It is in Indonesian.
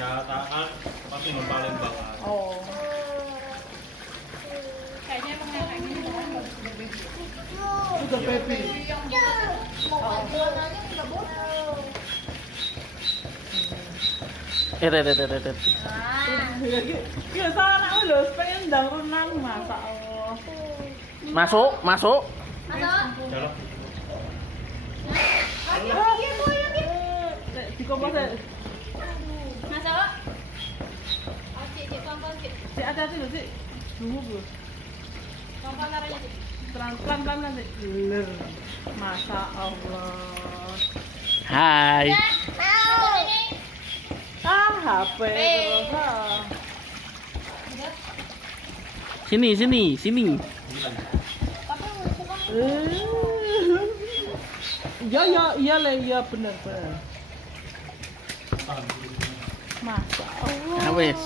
Kata tapi paling bakal. Oh. Kayaknya emang neneknya udah baby. Udah baby. Mau jualannya nggak boleh. Ya sana lho, pengen ndang renang masa Allah. Masuk, masuk. Jalan. Di kompos ya. Masuk. Oh, cik, pelan-pelan, cik. Cik hati-hati lho, Cik. Dulu, Bu. Pelan-pelan naranya, cik. Pelan-pelan nanti. Ler. Masa Allah. Hai. Ah, HP terus. Ah. Sini, sini, sini. Tapi mau kan. Iya le, iya bener. Masa Allah. Wes.